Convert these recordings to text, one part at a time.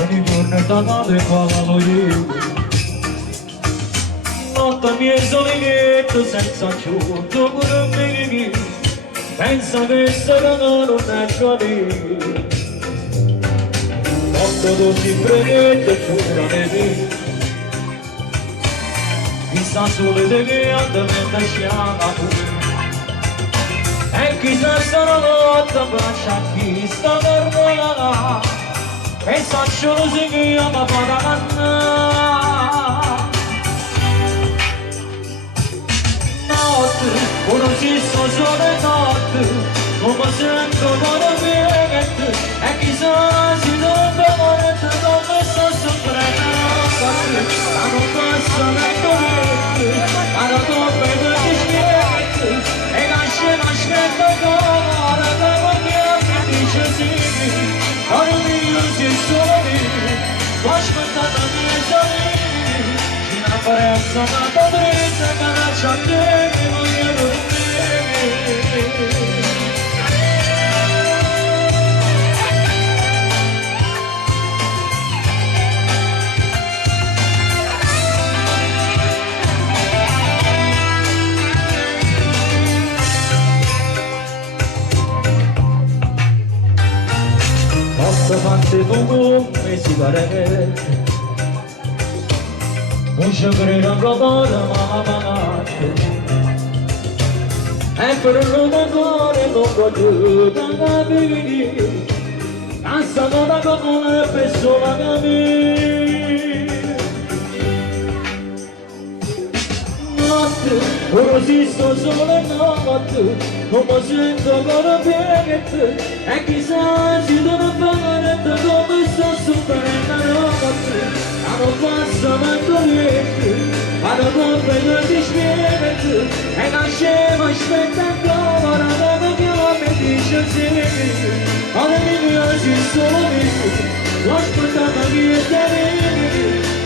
ogni giorno è tanto qua la lui. Notte mia soleghetto senza giunto pure me, pensa che sarà non è giovane. Notte dolci fredde giura di chissà sole che andamento sciama e chissà sarà notte braccia chi sta tornando e sacciolo si chiama Padamanna. Notte, uno si sta sole notte come sento come viene e chissà si deve morire come sta soffrendo la non passa nel ma la tua ti spieghi e nasce aspetta come la voglia mi dice sì ora mio si soli tu aspetta da mia soli ci una parenza ma potrete ma lascia te mi voglio dormire. Fatte come sigarette non ci credo ancora mamma e per non ancora non voglio capire cansa da come persona capire notte ora si sto solo notte come sento ancora pieghe e chissà si deve fare come sto superando la notte ma non passa manco niente ma non come ti spieghi e nascevo aspetta ancora la voglia mi dice sì ora mi piace solo lo aspettavo che te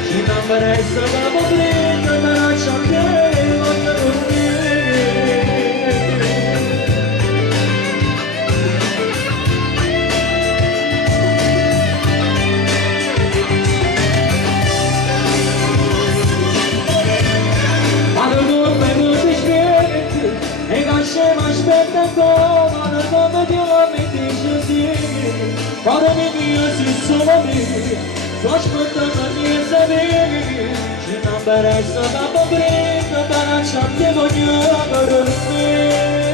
ci non meressa la potrete ma lascia te voglio dormire. Aspetta ancora come Dio mi dice sì ora mi piace solo me sto aspettando mia sapere ci non interessa da potrete ma lasciate voglio per me.